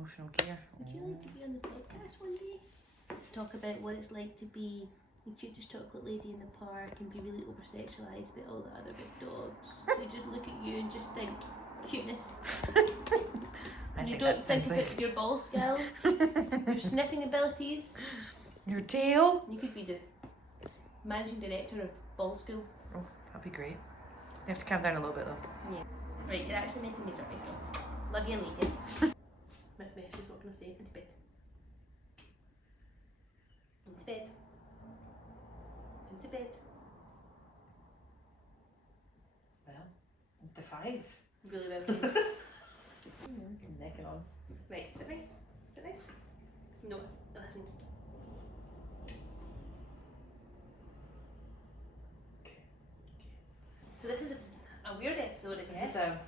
Emotional gear. Would you like to be on the podcast one day? Talk about what it's like to be the cutest chocolate lady in the park and be really over sexualised by all the other big dogs. They just look at you and just think cuteness. And you don't think about your ball skills, your sniffing abilities. Your tail. You could be the managing director of ball school. Oh, that'd be great. You have to calm down a little bit though. Yeah. Right, you're actually making me dirty, so love you and leave you. Miss me, she's what can I say? Into bed. Into bed. Into bed. Well, defiance. Really well done. Necking on. Right, sit nice. Sit nice. No, listen. Okay. So this is a weird episode, I guess. This is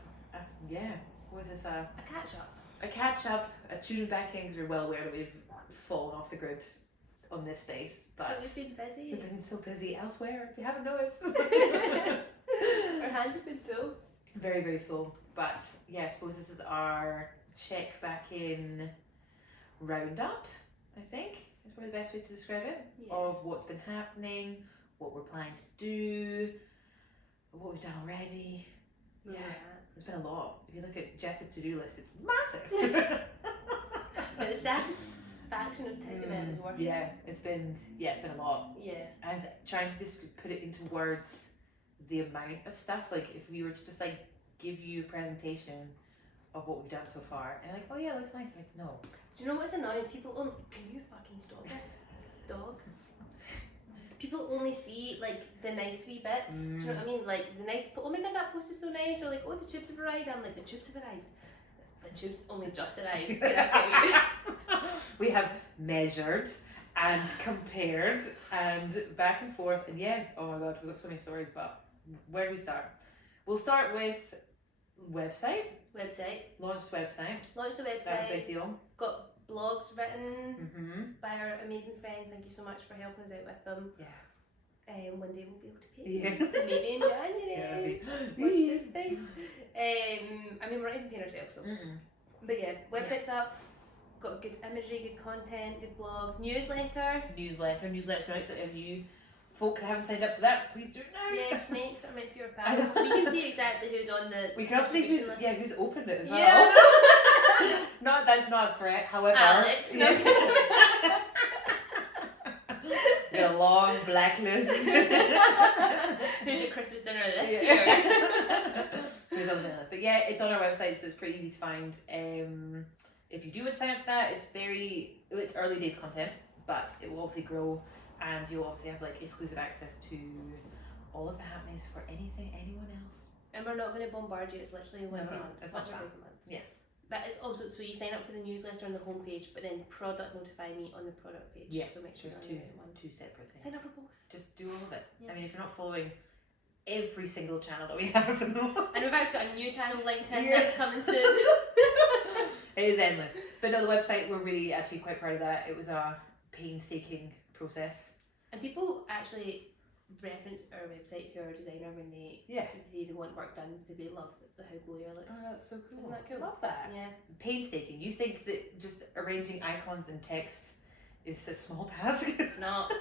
yeah. What is this? A catch up. A catch up, a tuning back in because we're well aware that we've fallen off the grid on this space, but we've been busy. We've been so busy elsewhere. If you haven't noticed, our hands have been full. Very, very full. But yeah, I suppose this is our check back in roundup. I think is probably the best way to describe it. Yeah. Of what's been happening, what we're planning to do, what we've done already. Yeah. It's been a lot. If you look at Jess's to-do list, it's massive. But the satisfaction of ticking it is working. Yeah, it's been a lot. Yeah. And trying to just put it into words, the amount of stuff. Like if we were to just like give you a presentation of what we've done so far, and like, oh yeah, it looks nice. Like no. Do you know what's annoying? People, can you fucking stop this, dog? People only see like the nice wee bits. Do you know what I mean? Like the nice. Oh my god, that post is so nice. Or like, oh, the tubes have arrived. I'm like, the tubes have arrived. The tubes only just arrived. Can I tell you? We have measured and compared and back and forth, and yeah, oh my god, we've got so many stories. But where do we start? We'll start with website. Launched the website. Launched the website. That was a big deal. Got blogs written by our amazing friend. Thank you so much for helping us out with them. Yeah. One day we'll be able to pay. Yeah. Maybe in January. Watch this space. I mean, we're not even paying ourselves, so. But yeah, website's up. Got good imagery, good content, good blogs, newsletter. Newsletter's going out, so if you folk that haven't signed up to that, please do it now. Yeah, snakes are meant to be our pals. So we can see exactly who's on the. We can also see who's, list. who's opened it as well. Yeah. That's not a threat, however. Alex. No. The long blacklist. Who's at Christmas dinner this year? Who's on the list? But yeah, it's on our website, so it's pretty easy to find. If you do want to sign up to that, it's early days content, but it will obviously grow, and you'll obviously have like exclusive access to all of the happenings for anyone else. And we're not going to bombard you. It's literally once a month. It's much fun. Once a month. Yeah. But it's also, so you sign up for the newsletter on the homepage, but then product notify me on the product page. Yeah. So make sure There's you're on two separate things. Sign up for both. Just do all of it. Yeah. I mean, if you're not following every single channel that we have, And we've actually got a new channel linked in Yeah. that's coming soon. It is endless. But no, the website, we're really actually quite proud of that. It was a painstaking process. And people actually reference our website to our designer when they say they want work done because they love how Gloriah looks. Oh, that's so cool. Isn't that cool? Love that. Yeah. Painstaking. You think that just arranging icons and text is a small task? It's not.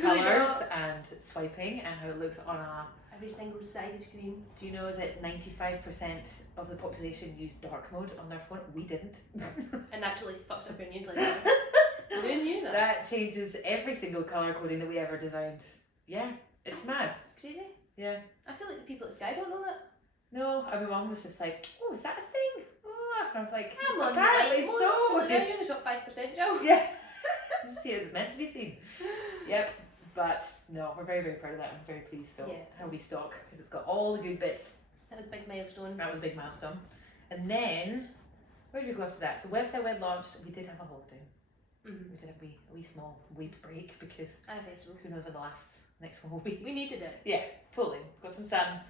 Colours and swiping and how it looks on a... Every single side of screen. Do you know that 95% of the population use dark mode on their phone? We didn't. And that totally fucks up your newsletter. Who knew that? That changes every single colour coding that we ever designed. Yeah, it's mad. It's crazy. Yeah. I feel like the people at Sky don't know that. No, I mean, my mum was just like, oh, is that a thing? Oh, and I was like, Come on, apparently so. so. You're in the top 5%, Joe. Yeah. You see, it's meant to be seen. Yep. But no, we're very, very proud of that. I'm very pleased. So how we stock, because it's got all the good bits. That was a big milestone. That was a big milestone. And then, where did we go after that? So website went launched. We did have a holiday. We did have a wee small week break because who knows when the next one will be. We needed it. Yeah, totally. Got some sun.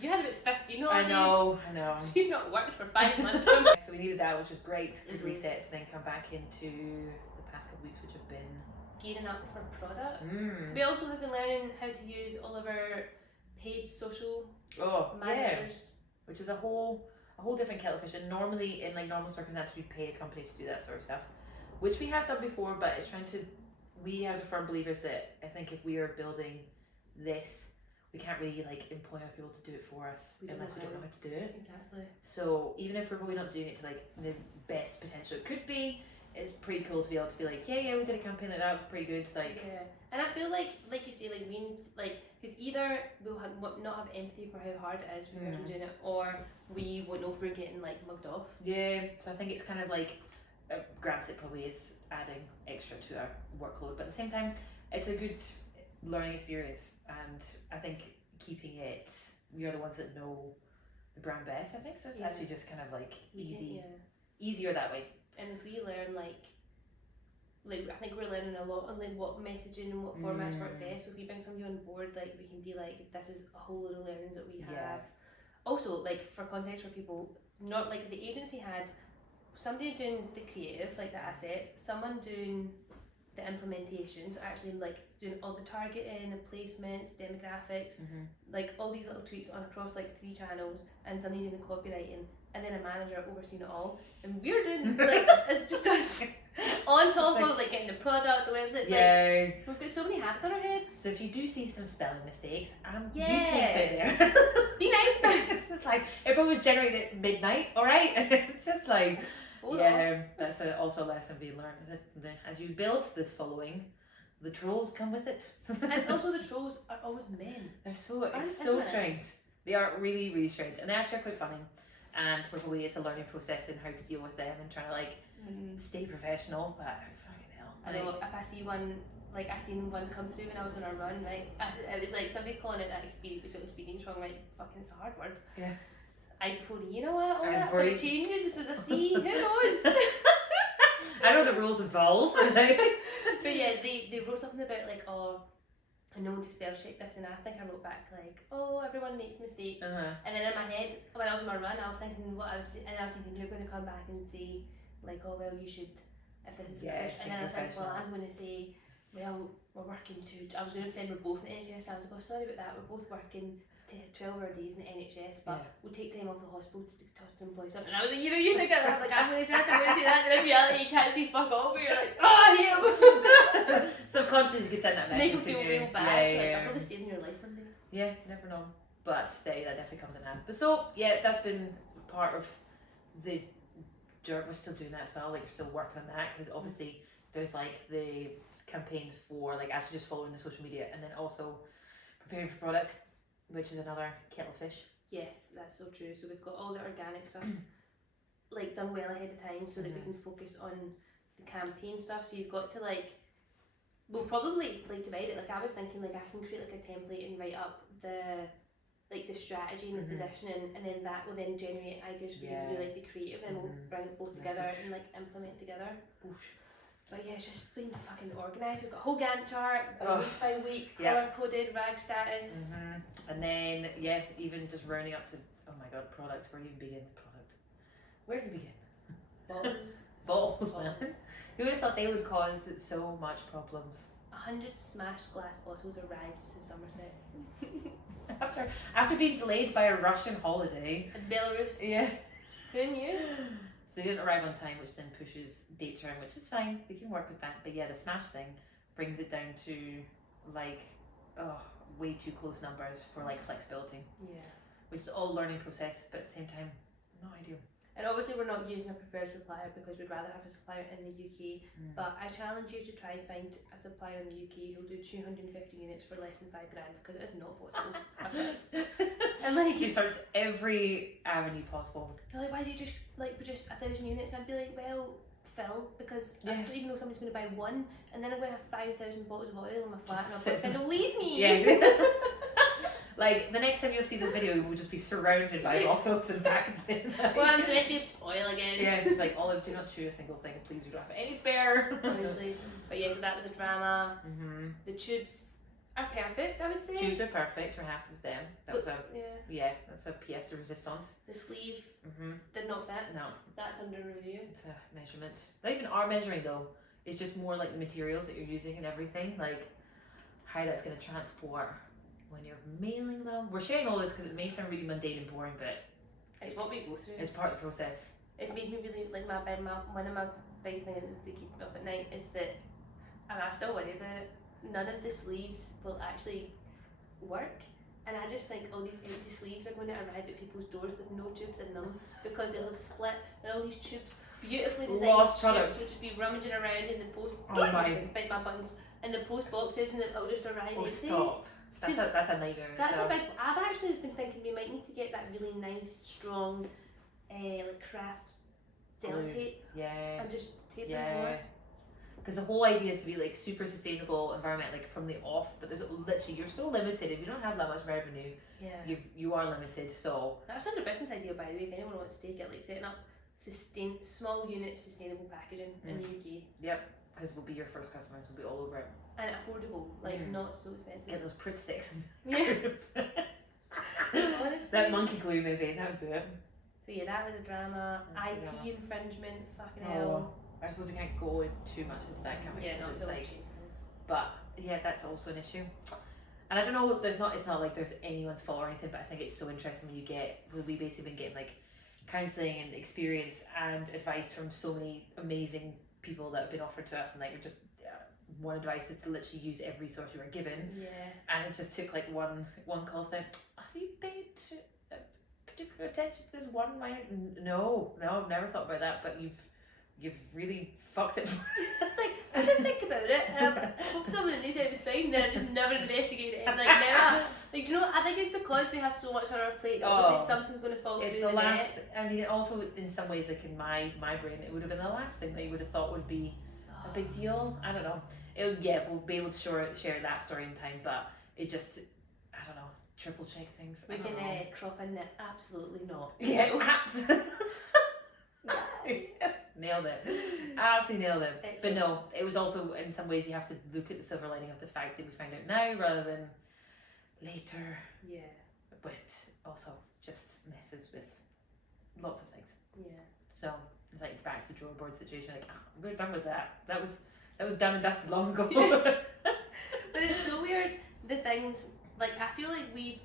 You had about 15 holidays. I know. She's not worked for 5 months. So we needed that, which was great. Good reset to then come back into the past couple of weeks, which have been gearing up for products. We also have been learning how to use all of our paid social managers. which is a whole whole different kettle of fish. And normally, in like normal circumstances, we pay a company to do that sort of stuff, which we have done before. But it's trying to. We are the firm believers that I think if we are building this, we can't really like employ other people to do it for us unless we don't know how to do it. Exactly. So even if we're probably not doing it to like the best potential it could be, it's pretty cool to be able to be like, yeah, we did a campaign like that, it was pretty good. Like, yeah, and I feel like you say, like we need because either we'll not have empathy for how hard it is when we're doing it, or we won't know if we're getting like mugged off. Yeah, so I think it's kind of like, granted it probably is adding extra to our workload, but at the same time, it's a good learning experience, and I think keeping it, we are the ones that know the brand best, I think, so it's actually just kind of like easier that way. And if we learn like I think we're learning a lot on like what messaging and what formats work best. So if you bring somebody on board, like we can be like, this is a whole load of learnings that we have. Also, like for context for people, not like the agency had somebody doing the creative, like the assets, someone doing the implementation, so actually like doing all the targeting, the placements, demographics, like all these little tweaks on across like 3 channels, and somebody doing the copywriting, and then a manager overseeing it all. And we're doing like it's just us on top of like getting the product, the website. Like, we've got so many hats on our heads. So if you do see some spelling mistakes, use Yeah. things out there. Be nice. It's just like if it was generated at midnight, all right. It's just like that's also a lesson being learned. That as you build this following, the trolls come with it. And also the trolls are always men. They're it's so strange. They are really, really strange, and they actually are quite funny. And probably it's a learning process in how to deal with them and trying to like stay professional. But fucking hell, I know if I see one, like I seen one come through when I was on a run, right? It was like somebody calling it that experience wrong, right? Fucking, it's a hard word. Yeah. You know what? All that, but it changes if there's a C. Who knows? I know the rules of vowels. But yeah, they wrote something about like, I know to spell check this, and I think I wrote back like, everyone makes mistakes. And then in my head, when I was on my run, I was thinking you're going to come back and say like, well, you should, if this is professional. And then I think, well, I'm going to say, well, we're working I was going to pretend we're both in the NHS. I was like, sorry about that, we're both working 12-hour days in the NHS, but we'll take time off the hospital to employ something. And I was like, you think I'm like, I'm going to say this, I'm going to say that, and in reality you can't see fuck all, but you're like, I hate him. Subconsciously you can send that message. Make them feel real bad. I'll probably saving your life one day. Yeah, never know. But that definitely comes in hand. But so, that's been part of the journey. We're still doing that as well, like we're still working on that, because obviously there's like the campaigns for like actually just following the social media, and then also preparing for product, which is another kettle of fish. Yes, that's so true. So we've got all the organic stuff like done well ahead of time, so that we can focus on the campaign stuff. So you've got to like, we'll probably like divide it. Like I was thinking like I can create like a template and write up the strategy and the positioning, and then that will then generate ideas for you to do like the creative, and we'll bring it both together and like implement together. But yeah, it's just being fucking organised. We've got a whole Gantt chart, week by week, colour coded, rag status. And then, even just rounding up to, oh my god, product. Where do you begin? Product. Where do you begin? Balls, man. Who would have thought they would cause so much problems? 100 smashed glass bottles arrived to Somerset. after being delayed by a Russian holiday. In Belarus. Yeah. Who knew? So they didn't arrive on time, which then pushes dates around, which is fine. We can work with that. But yeah, the smash thing brings it down to like, way too close numbers for like flexibility. Yeah. Which is all learning process, but at the same time, not ideal. And obviously we're not using a preferred supplier because we'd rather have a supplier in the UK. But I challenge you to try find a supplier in the UK who'll do 250 units for less than $5,000, because it is not possible. I've tried. And like you search every avenue possible. You're like, why do you just like produce 1,000 units? And I'd be like, well, Phil, because I don't even know somebody's going to buy one, and then I'm going to have 5,000 bottles of oil in my flat, and I'm like, don't leave me. Yeah. Like the next time you'll see this video, we'll just be surrounded by bottles and packaging. Well, I'm trying to oil again. Yeah, it's like, Olive, do not chew a single thing, please. We don't have any spare. Honestly, but yeah, so that was a drama. The tubes are perfect, I would say. Tubes are perfect. We're happy with them. That was that's a pièce de résistance. The sleeve did not fit. No, that's under review. It's a measurement. Not even our measuring though. It's just more like the materials that you're using and everything, like how that's going to transport when you're mailing them. We're sharing all this because it may sound really mundane and boring, but It's what we go through. It's part of the process. It's made me really, like, one of my big things that keep me up at night is that, and I still worry about it, none of the sleeves will actually work. And I just think all these empty sleeves are going to arrive at people's doors with no tubes in them because they'll have split, and all these tubes, beautifully designed Lost tubes, products. will just be rummaging around in the post. Oh my. Bite my buns. In the post boxes, and it'll just arrive Oh, empty. stop. That's a nightmare. That's so. a big. I've actually been thinking we might need to get that really nice, strong, like craft sellotape Yeah. and just tape it more. Because the whole idea is to be like super sustainable environment, like from the off. But there's literally, you're so limited. If you don't have that much revenue, Yeah. you are limited. So That's another business idea, by the way. If anyone wants to take it, like setting up small unit sustainable packaging in the UK. Yep. Because we'll be your first customers. We'll be all over it. And affordable, like not so expensive. Get those Pritt sticks. Yeah. Honestly. That monkey glue maybe. That would do it. So yeah, that was a drama. That's a IP drama. infringement, fucking Oh. hell. I suppose we can't go too much into that, can we? Yeah, 'Cause not it's till like, Tuesdays. but yeah, that's also an issue. And I don't know. It's not like there's anyone's fault or anything. But I think it's so interesting when you get. We basically been getting like counselling and experience and advice from so many amazing people that have been offered to us, and like we're just one advice is to literally use every resource you were given. Yeah. And it just took like one call to be, have you paid particular attention to this one minor? No, I've never thought about that. But you've really fucked it. Like, I didn't think about it, and I spoke to someone and they said it was fine, and then I just never investigated it. Like, never. Like, you know, I think it's because we have so much on our plate that obviously something's going to fall It's through the last. net. I mean, also in some ways, like in my brain, it would have been the last thing that you would have thought would be a big deal. I don't know. We'll be able to share that story in time, but it just, I don't know, triple check things. We can crop in that absolutely not. Yeah, absolutely. Yes, nailed it. Absolutely nailed it. Excellent. But no, it was also in some ways you have to look at the silver lining of the fact that we find out now rather than later. Yeah. But also just messes with lots of things. Yeah. So it's like back to the drawing board situation. Like we're done with that. That was done and dusted long ago. But it's so weird. The things like I feel like we've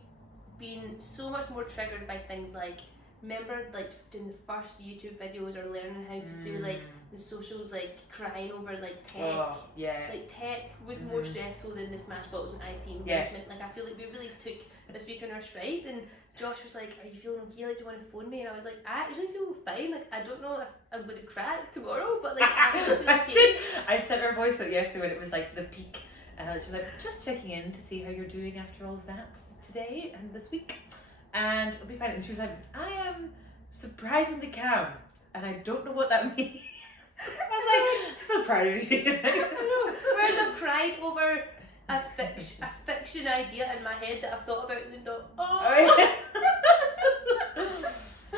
been so much more triggered by things like. Remember, like doing the first YouTube videos or learning how to do like the socials, like crying over like tech. Oh, yeah. Like tech was more stressful than the Smash Bottles and IP investment. Like I feel like we really took this week in our stride. And Josh was like, "Are you feeling okay? Like, do you want to phone me?" And I was like, "I actually feel fine. Like I don't know if I'm going to crack tomorrow, but like I actually feel okay." I sent her a voice note yesterday when it was like the peak, and she was like, "Just checking in to see how you're doing after all of that today and this week." And it'll be fine. And she was like, I am surprisingly calm, and I don't know what that means. I was like, I'm so proud of you. I know. Whereas I've cried over a fiction idea in my head that I've thought about and then thought, oh.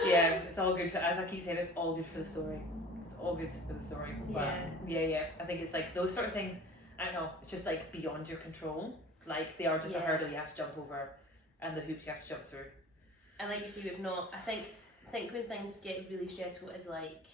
Yeah, it's all good. As I keep saying, it's all good for the story. It's all good for the story. But yeah. I think it's like those sort of things. I don't know. It's just like beyond your control. Like they are just a hurdle you have to jump over, and the hoops you have to jump through. And like you say, we've not. I think when things get really stressful, is like,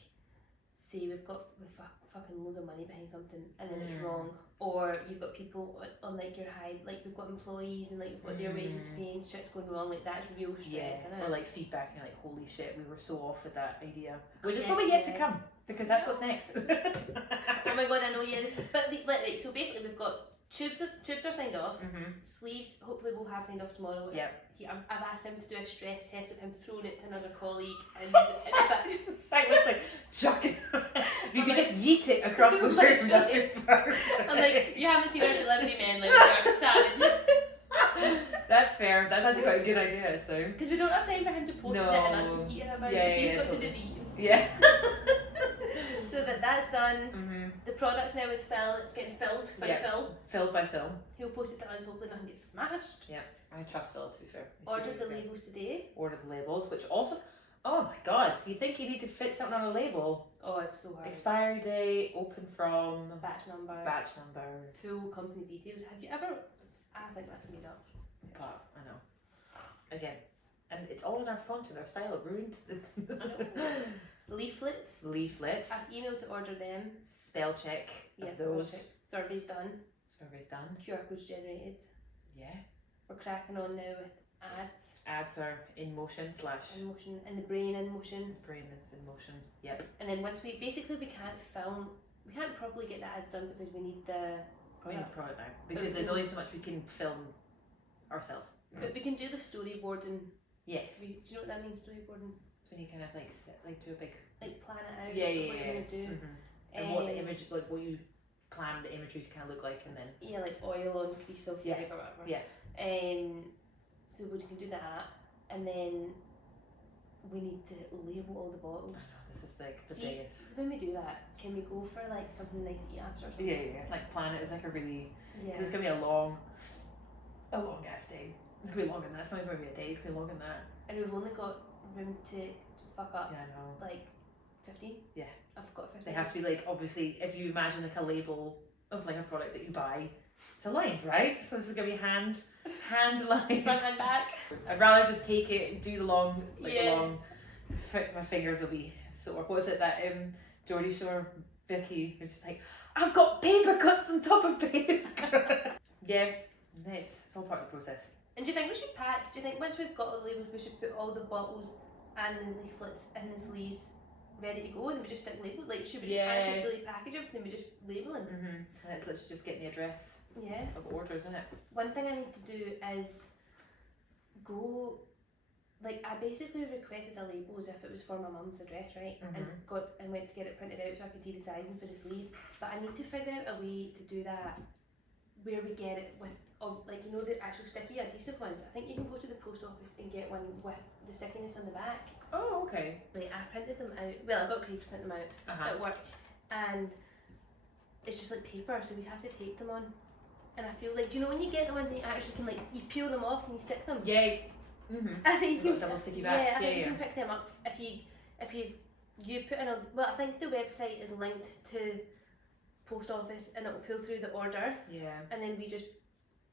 say we've fucking loads of money behind something, and then it's wrong, or you've got people on like your high, like we've got employees and like we've got their wages paying, shit's going wrong. Like that's real stress, isn't it? Or like feedback, and like holy shit, we were so off with that idea, which is probably yet to come because that's what's next. Oh my god, I know. Yeah, but right, so basically we've got. Tubes are signed off. Sleeves, hopefully we'll have signed off tomorrow. Yeah. I've asked him to do a stress test of him throwing it to another colleague and in fact it's like chucking. If you could just yeet it across the room, that'd be perfect. I'm like, you haven't seen our delivery men, like they are savage. That's fair. That's actually quite a good idea, so. Because we don't have time for him to post it and us to eat it about. He's got to do the eating. Yeah. So that's done. The product's now with Phil. It's getting filled by Phil. Filled by Phil. He'll post it to us. Hopefully nothing gets smashed. Yeah, I trust Phil, to be fair. Ordered the labels today. Ordered the labels, which also, oh my god, so you think you need to fit something on a label? Oh, it's so hard. Expiry date, open from, batch number, full company details. Have you ever? I think that's made up. But I know. Again, and it's all in our font and our style. It ruined the Leaflets. I've emailed to order them. Spell check. Yes, those. Surveys done. Surveys done. QR codes generated. Yeah. We're cracking on now with ads Ads are in motion / in motion, and the brain in motion. brain is in motion. Yep. And then once we can't film, we can't properly get the ads done because we need the We need product. product now because there's only so much we can film ourselves. But we can do the storyboarding. Yes. Do you know what that means, storyboarding? So when you kind of like do a big. Like plan it out. Yeah, what yeah, you're yeah. gonna do. And what the image, like what you plan the imagery to kind of look like, and then. Yeah, like oil on grease or fabric or whatever. Yeah. So we can do that, and then we need to label all the bottles. This is like the See, biggest. when we do that, can we go for like something nice to eat after or something? Yeah. Like plan it as like a really. Yeah. It's gonna be a long ass day. It's gonna be longer than that. It's not even gonna be a day. It's gonna be longer than that. And we've only got room to fuck up Yeah, I know. like 15. Yeah. I've got 15. They have to be like, obviously, if you imagine like a label of like a product that you buy, it's aligned, right? So this is gonna be hand aligned. Front and back. I'd rather just take it, do the long, Yeah. my fingers will be sore. What was it that Geordie Shore, Vicky, which is like, I've got paper cuts on top of paper cuts. Yeah, nice. It's all part of the process. And do you think we should pack? Do you think once we've got all the labels, we should put all the bottles and the leaflets in the sleeves ready to go, and then we just stick labels? Like, should we just actually fully package everything? We just labeling. And it's literally just getting the address Yeah. of orders, isn't it? One thing I need to do is go. Like, I basically requested a label as if it was for my mum's address, right? And went to get it printed out so I could see the sizing for the sleeve. But I need to figure out a way to do that where we get it with, like, you know, the actual sticky adhesive ones. I think you can go to the post office and get one with the stickiness on the back. Oh, okay. Like, I printed them out. Well, I got Crave to print them out at work, and it's just like paper, so we have to tape them on. And I feel like, do you know when you get the ones that you actually can, like, you peel them off and you stick them? Yeah. I think you Got double sticky back. Yeah, I think you can pick them up if you put in a. Well, I think the website is linked to post office, and it'll pull through the order, Yeah. and then we just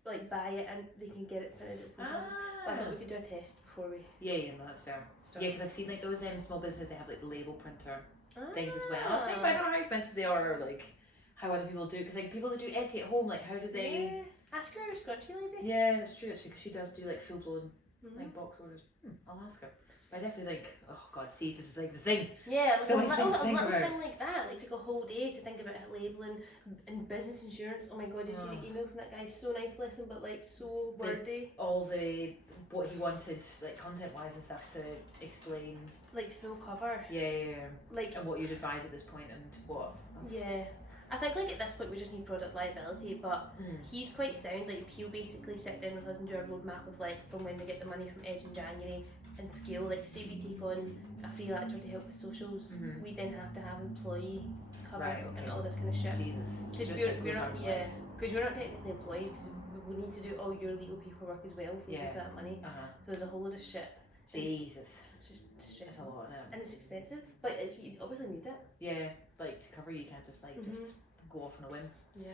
like buy it and they can get it printed at the post office. But I thought we could do a test before we. Yeah, no, that's fair. start. Yeah, because I've seen like those small businesses, they have like the label printer Ah. things as well. I think, but I don't know how expensive they are, or like how other people do. Because like people that do Etsy at home, like how do they? Yeah. Ask her scrunchy lady. Yeah, that's true actually, because she does do like full blown Mhm. like box orders. I'll ask her. But I definitely think, oh god, see, this is like the thing. Yeah, like So a many little, things to think little about. thing like that, like took a whole day to think about labeling and business insurance. Oh my god, you see the email from that guy? So nice to listen, but like so wordy. All the what he wanted, like content wise and stuff, to explain. Like the full cover. Yeah. Like And what you'd advise at this point and what. yeah. I think like at this point we just need product liability, but he's quite sound. Like he'll basically sit down with us and do a roadmap of like from when we get the money from Edge in January and scale. Like say we take on a freelancer to help with socials, we then have to have employee cover Right, and okay. all this kind of shit. Jesus. Because Just we're like not goes on yeah, place. because we're not technically employees. Because we need to do all your legal paperwork as well for that money. So there's a whole lot of shit. Jesus. It's just That's stressful. a lot, isn't it? And it's expensive, but it's, you obviously need it. Yeah, like to cover you can't just like just go off on a whim. Yeah.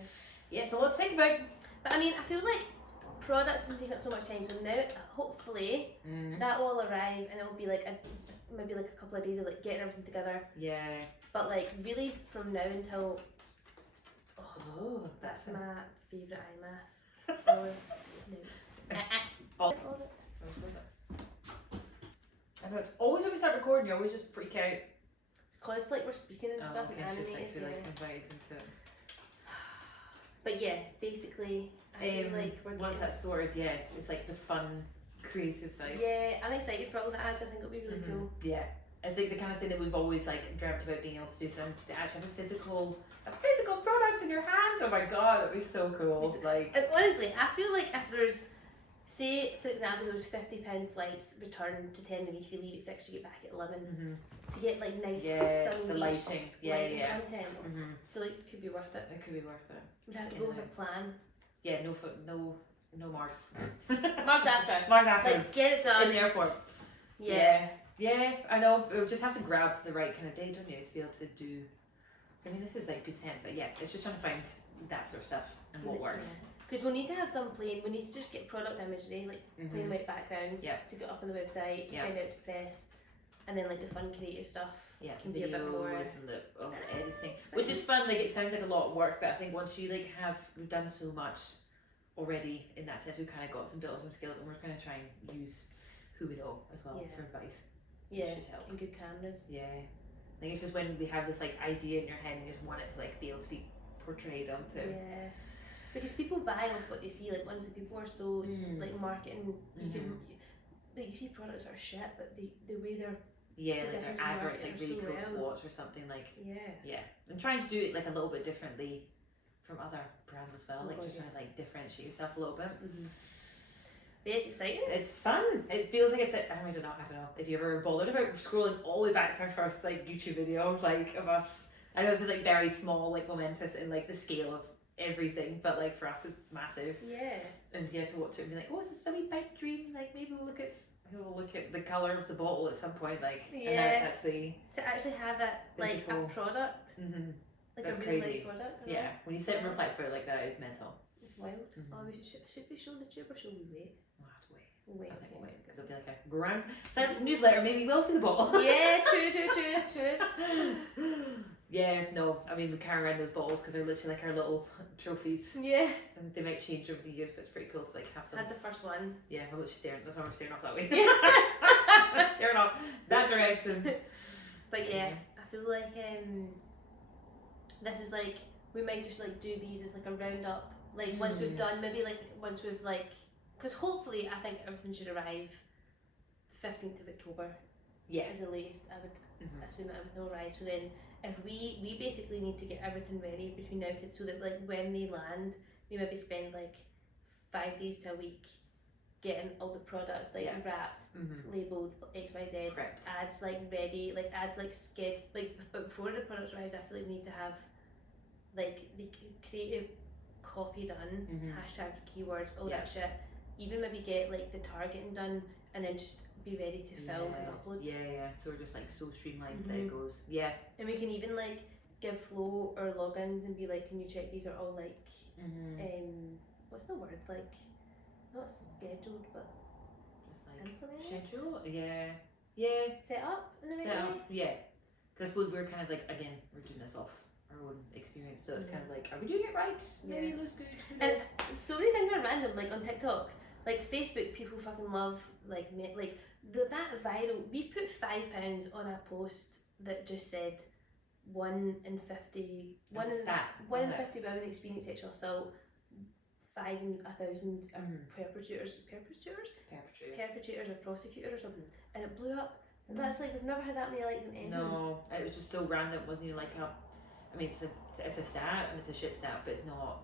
Yeah, it's a lot to think about. But I mean, I feel like products have taken up so much time, so now hopefully that will arrive and it'll be like maybe like a couple of days of like getting everything together. Yeah. But like really from now until That's my favourite eye mask. Oh, no. Oh, was it? I know it's always when we start recording, you always just freak out. It's cause like we're speaking and stuff and it's just animated. like, so, like invited into it. But yeah, basically I feel like we're once getting. that's sorted, yeah, it's like the fun, creative side. Yeah, I'm excited for all the ads. I think it'll be really cool. Yeah, it's like the kind of thing that we've always like dreamt about being able to do. So to actually have a physical product in your hand. Oh my god, that'd be so cool. Like, And honestly, I feel like if there's, say for example, there was £50 flights return to Tenerife, you leave at 6, you get back at 11. To get like nice the lighting, lighting content, Mm-hmm. I feel like it could be worth it. It could be worth it. We'd have to go with a plan. Yeah, no marks. Marks after. Marks after. Like get it done in the airport. Yeah. Yeah, I know. We just have to grab the right kind of day, don't you, to be able to do. I mean, this is like good scent, but yeah, it's just trying to find that sort of stuff and what works. Because we'll need to have some plain. We need to just get product imagery, like plain white backgrounds, to get up on the website, send out to press, and then like the fun creative stuff. Yeah, can the be a bit more. videos and the editing, which is fun. Like it sounds like a lot of work, but I think once you like we've done so much already in that sense. We've kind of got some built some skills, and we're going to try and use who we know as well for advice. Yeah, should help. and good cameras. Yeah, I think it's just when we have this like idea in your head and you just want it to like be able to be portrayed onto. Yeah, because people buy off what they see. Like honestly, people are so like marketing. You can like you see products that are shit, but the way they're like their adverts like really cool to watch or something like. Yeah, and trying to do it like a little bit differently from other brands as well. Like just trying to like differentiate yourself a little bit. Yeah, it's exciting. It's fun. It feels like it's I don't know if you ever bothered about scrolling all the way back to our first like YouTube video like of us. I know this is like very small, like momentous in like the scale of everything, but like for us it's massive. Yeah. And to watch it and be like, oh, it's a sunny pipe dream. Like maybe we'll look at the colour of the bottle at some point. Like and now it's actually have it like a product. Like that's a real crazy. Life product. Yeah. When you sit and reflect about it like that, it's mental. It's wild. Oh, should we show the tube or should we wait? We'll have to wait. We'll wait. I think we'll wait because it'll be like a grand service newsletter. Maybe we'll see the bottle. Yeah, true. Yeah, no, I mean we carry around those bottles because they're literally like our little trophies. Yeah. And they might change over the years, but it's pretty cool to like have them. I had the first one. Yeah, I'm literally staring. That's why we're staring off that way. Staring off that direction. But yeah, I feel like this is like we might just like do these as like a roundup. Like once we've done, maybe like once we've like, because hopefully I think everything should arrive 15th of October. Yeah. As the latest, I would assume that everything will arrive. So then, if we basically need to get everything ready between now to so that like when they land, we maybe spend like 5 days to a week getting all the product like wrapped, labelled XYZ, Correct. ads like ready, like ads like skid like. But before the product arrives, I feel like we need to have like the creative copy done, hashtags, keywords, all that shit. Even maybe get like the targeting done, and then just be ready to film and upload. Yeah. So we're just like so streamlined that it goes. Yeah. And we can even like give Flo our logins and be like, can you check these are all like, what's the word, like, not scheduled but just like implemented? Schedule. Yeah. Set up in the right way. Yeah. Because I suppose we're kind of like we're doing this off our own experience, so it's kind of like, are we doing it right? Maybe it looks good. And it's, so many things are random, like on TikTok, like Facebook. People fucking love like that viral. We put £5 on a post that just said 1 in 50 women experience sexual assault, 5 in 1,000 are perpetrators or prosecutors or something, and it blew up. And that's like, we've never had that many likes on anything. No, it was just so random. It wasn't even like I mean, it's a stat and it's a shit stat, but it's not.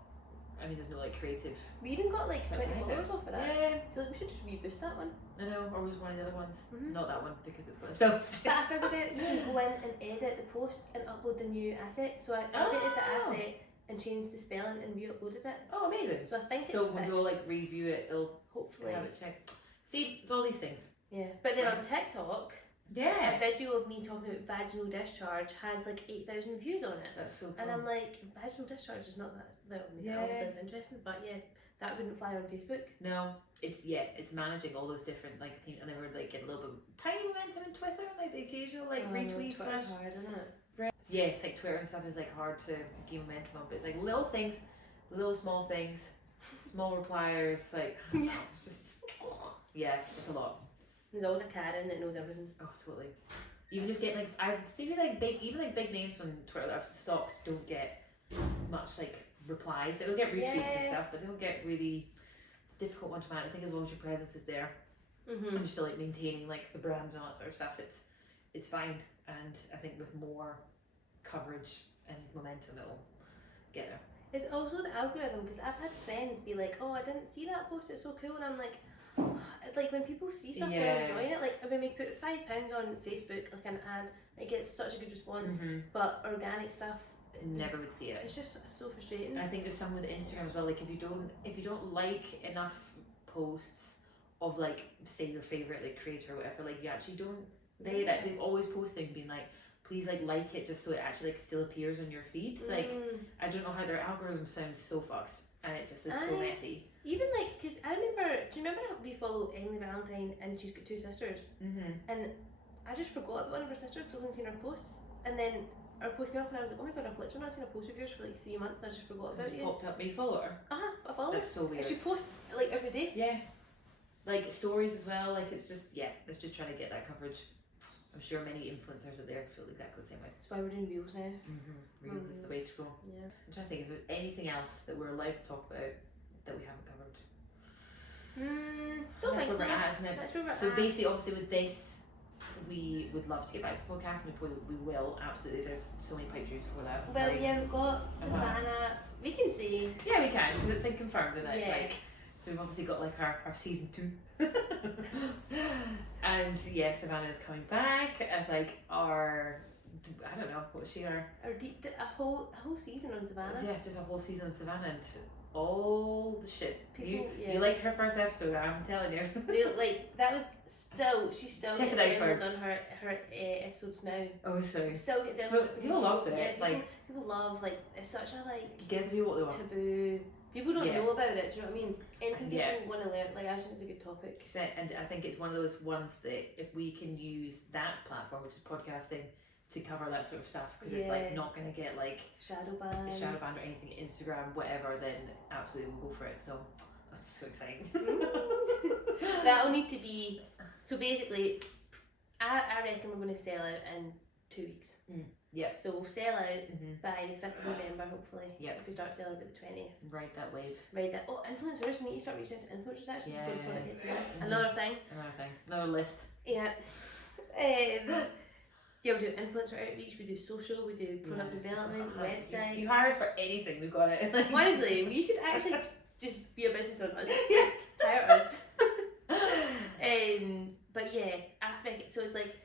I mean, there's no like creative. We even got like 20 followers off of that. Yeah. I feel like we should just reboost that one. I know, or use one of the other ones. Not that one because it's got its spells. But I figured out you can go in and edit the post and upload the new asset. So I edited the asset and changed the spelling and re-uploaded it. Oh, amazing! So I think it's so when we'll like review it, they'll hopefully have it checked. See, it's all these things. Yeah, but then on TikTok. A video of me talking about vaginal discharge has like 8,000 views on it. That's so cool. And I'm like, vaginal discharge is not that, well, I mean, obviously it's interesting, but yeah, that wouldn't fly on Facebook. No, it's managing all those different like themes, and then we're like getting a little bit tiny momentum in Twitter, like the occasional like retweets. Twitter's hard, isn't it? Yeah, like Twitter and stuff is like hard to gain momentum on, but it's like little things, little small things, small repliers, like it's just it's a lot. There's always a Karen that knows everything. Oh, totally. Even just getting like, I've seen like big names on Twitter that I've stalked don't get much like replies. They'll get retweets and stuff, but they don't get really. It's a difficult one to manage. I think as long as your presence is there, and you're still like maintaining like the brand and all that sort of stuff, it's fine. And I think with more coverage and momentum, it'll get there. It's also the algorithm, because I've had friends be like, "Oh, I didn't see that post. It's so cool," and I'm like. Like when people see stuff they're enjoying it, like when we put £5 on Facebook like an ad, it gets such a good response, but organic stuff never would see it. It's just so frustrating. And I think there's some with Instagram as well, like if you don't like enough posts of like say your favourite like creator or whatever, like you actually don't they're always posting being like, please like it just so it actually like still appears on your feed. Like I don't know how their algorithm sounds so fucked, and it just is so messy. Even like, because I remember, do you remember how we follow Emily Valentine and she's got 2 sisters? And I just forgot about one of her sisters because I hadn't seen her posts. And then her post came up and I was like, oh my god, I've literally not seen a post of yours for like 3 months. I just forgot about you. Popped up, me follow her. But I follow her. That's so weird. She posts like every day. Yeah. Like stories as well, like it's just trying to get that coverage. I'm sure many influencers out there feel exactly the same way. That's why we're doing reels now. Reels is the way to go. Yeah. I'm trying to think if there's anything else that we're allowed to talk about that we haven't covered. Don't think so. Where we're at, isn't it? That's where we're So at. basically, obviously with this, we would love to get back to the podcast, and we will, absolutely. There's so many pipe dreams for that. Well, yeah, we've got Savannah. We can say. Yeah, we can, because it's like confirmed, isn't it? Yeah. Like, so we've obviously got like our season 2. And yeah, Savannah is coming back as like our, I don't know, what was she, our A whole season on Savannah. yeah, just a whole season of Savannah and all the shit. People, you liked her first episode, I'm telling you. Like that was she's still Take getting it out, downloads on her episodes now. Oh, sorry. Still get downloads. People loved it. Yeah, like people love, like, it's such a like you get to be what they want. taboo. People don't know about it. Do you know what I mean? Anything people want to learn. Like, I think it's a good topic. And I think it's one of those ones that if we can use that platform, which is podcasting, to cover that sort of stuff, because it's like not going to get like shadow ban or anything, Instagram, whatever, then absolutely we'll go for it. So that's so exciting. That'll need to be, so basically I reckon we're going to sell out in 2 weeks. Yeah. So we'll sell out by the 5th of November, hopefully. Yeah. If we start selling by the 20th. Ride that wave. Ride that. Oh, influencers. We need to start reaching out to influencers actually before the product gets here. Mm-hmm. Another thing. Another list. Yeah. Yeah, we do influencer outreach, we do social, we do product development, website. You hire us for anything, we've got it. Honestly, we should actually just be a business on us. Hire us. But yeah, so it's like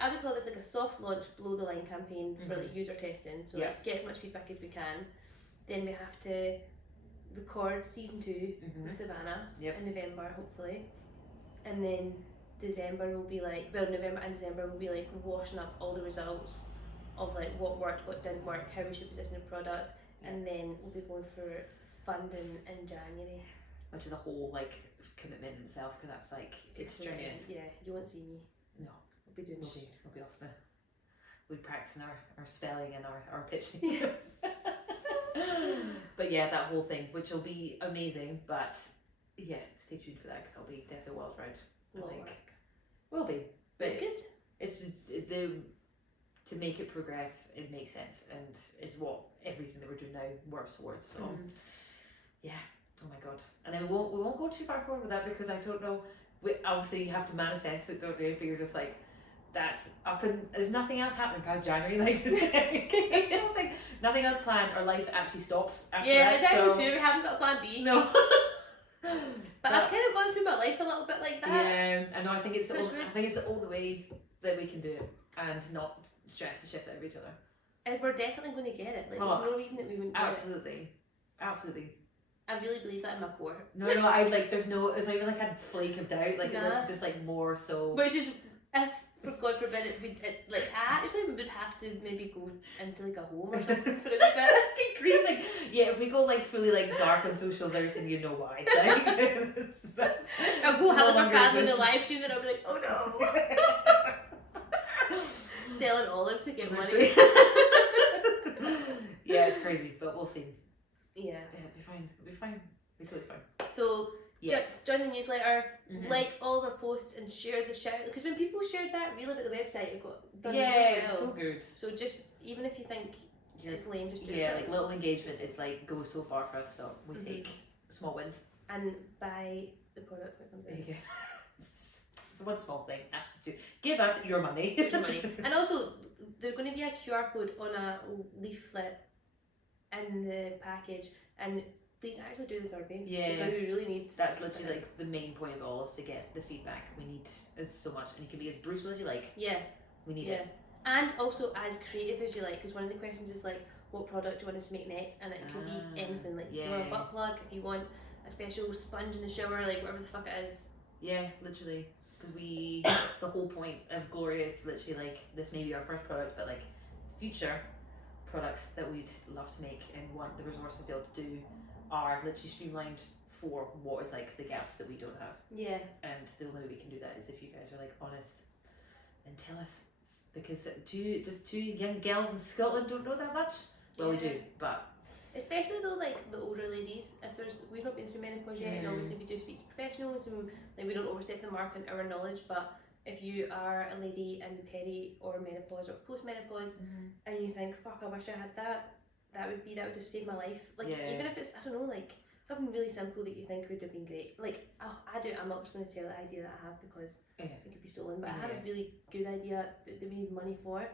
I would call this like a soft launch below the line campaign for like user testing. So like get as much feedback as we can. Then we have to record season 2 with Savannah in November, hopefully. And then December will be like, well, November and December will be like washing up all the results of like what worked, what didn't work, how we should position the product, and then we'll be going for funding in January. Which is a whole like commitment in itself, because that's like, it's strenuous. Yeah, you won't see me. No. We'll be doing we'll be off the, we'll be practicing our spelling and our pitching. But yeah, that whole thing, which will be amazing, but yeah, stay tuned for that, because I'll be definitely wild round. I think will be, but it's good. It's to make it progress. It makes sense, and it's what everything that we're doing now works towards. So yeah, oh my god. And then we won't go too far forward with that, because I don't know. Obviously, you have to manifest it, don't you? But you're just like, that's up, and there's nothing else happening past January. Like nothing else planned, or life actually stops after that. It's actually true. We haven't got a plan B. No. But I've kind of gone through my life a little bit like that. Yeah, I know. I think it's the only way that we can do it, and not stress the shit out of each other. And we're definitely going to get it. Like, there's no reason that we wouldn't get it. Absolutely. I really believe that in my core. No, there's not even like a flake of doubt. Like, it's just like more so. Which is, if for God forbid I actually would have to maybe go into like a home or something for a little bit. Grieving. Yeah, if we go like fully like dark on socials, everything, you know why. Like, I'll go have like a family in the live stream, and I'll be like, oh no. Selling olive to get money. Yeah, it's crazy, but we'll see. Yeah, it'll be fine. It'll be fine. It'll be totally fine. So just join the newsletter, like all of our posts, and share the shout. Because when people shared that reel about the website, it got done really well. So good. So just, even if you think it's lame, just do it. Yeah, like little engagement is like goes so far for us. So we take small wins and buy the product when it comes out. Yeah. So one small thing, actually, give us your money. And also, there's going to be a QR code on a leaflet in the package, and please actually do the survey. Yeah, because we really need. That's literally like the main point of it all, is to get the feedback. We need so much, and you can be as brutal as you like. Yeah, we need it. And also as creative as you like, because one of the questions is like, what product do you want us to make next? And it can be anything. Like, if you want a butt plug, if you want a special sponge in the shower, like whatever the fuck it is. Yeah, literally. Because the whole point of Gloriah is to literally like, this may be our first product, but like future products that we'd love to make and want the resources to be able to do are literally streamlined for what is like the gaps that we don't have. Yeah. And the only way we can do that is if you guys are like honest and tell us. Because just two young girls in Scotland don't know that much. Well, we do, but Especially though, like the older ladies, if we've not been through menopause yet, and obviously we do speak to professionals, and like we don't overstep the mark in our knowledge, but if you are a lady in the peri or menopause or post-menopause, and you think, fuck, I wish I had that, that would have saved my life. Like, even if it's, I don't know, like something really simple that you think would have been great. Like, I'm not just going to tell the idea that I have because it could be stolen, but I had a really good idea that we need money for,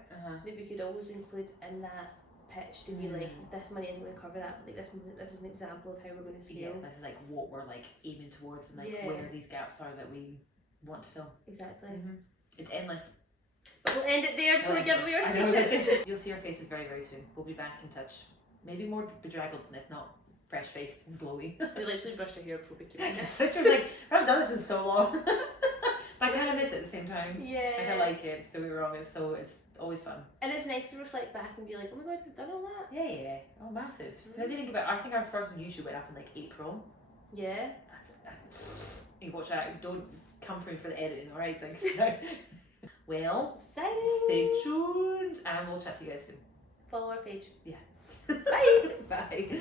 that we could always include in that pitch to be like, this money isn't going to cover that, like this is an example of how we're going to scale. This is like what we're like aiming towards, and like where these gaps are that we want to fill. Exactly. It's endless. But we'll end it there before we give away our secrets. You'll see our faces very, very soon. We'll be back in touch. Maybe more bedraggled than this, not fresh faced and glowy. We literally brushed our hair before we came in. So I was like, I haven't done this in so long. But I kind of miss it at the same time. Yeah. Like, I like it, so we were honest, so it's always fun. And it's nice to reflect back and be like, oh my god, we've done all that. Yeah. Oh, massive. If you think about it, I think our first one usually went up in like April. Yeah. You watch that, don't come for me for the editing, alright? Thanks. Well, exciting. Stay tuned, and we'll chat to you guys soon. Follow our page. Yeah. Bye. Bye.